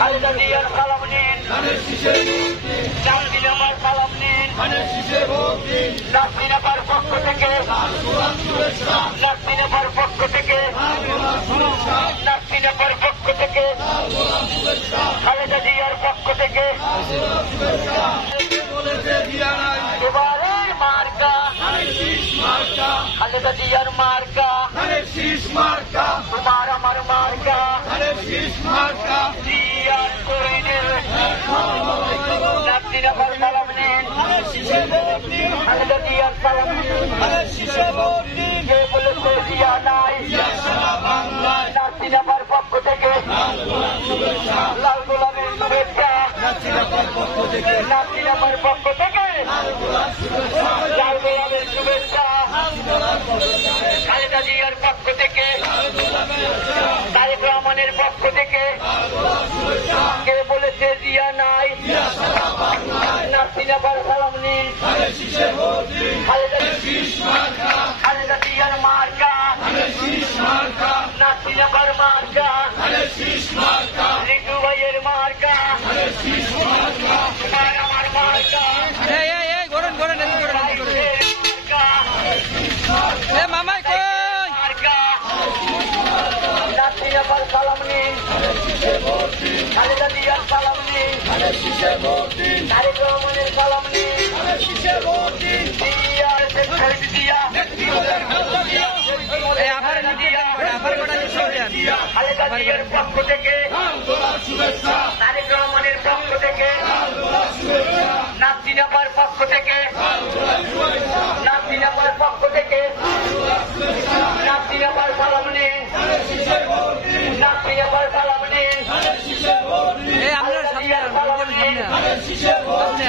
খালেদা জিয়ার সালাম নিন, নাসরিন আপার সালাম নিন, নাসরিন আপার পক্ষ থেকে, নাসরিন আপার পক্ষ থেকে, নাসরিন আপার পক্ষ থেকে, খালেদা জিয়ার পক্ষ থেকে এবারের মার্কা খালেদা জিয়ার মার্কা, তোমার আমার মার্কা, জিয়ার করিনে নাসরিন আপার সালাম নিন, খালেদা জিয়ার সালাম নিন। কে বলেছে জিয়া নাই? নাসরিন আপার পক্ষ থেকে লাল গোলাপের শুভেচ্ছা, নাসরিন আপার পক্ষ থেকে লাল গোলাপের শুভেচ্ছা, খালেদা জিয়ার পক্ষ থেকে, তারেক রহমানের পক্ষ থেকে কে বলেছে জিয়া নাই? নাসরিন আপার সালাম নিন, খালেদা জিয়ার মার্কা, নাসরিন আপার মার্কা, লিটু ভাইয়ের মার্কা, তোমার আমার মার্কা, মামাই কই মার্কা। নাসরিন আপার সালাম নিন, খালেদা জিয়ার সালাম নিন, তারেক রহমানের সালাম নিন, জিয়ার শেখ জিয়া, খালেদা জিয়ার পক্ষ থেকে, তারেক রহমানের পক্ষ থেকে, নাসরিন আপার পক্ষ থেকে, নাসরিন আপার পক্ষ থেকে, নাসরিন আপার সালাম নিন, নাসরিন আপার সালাম নিন, আপনার সামনে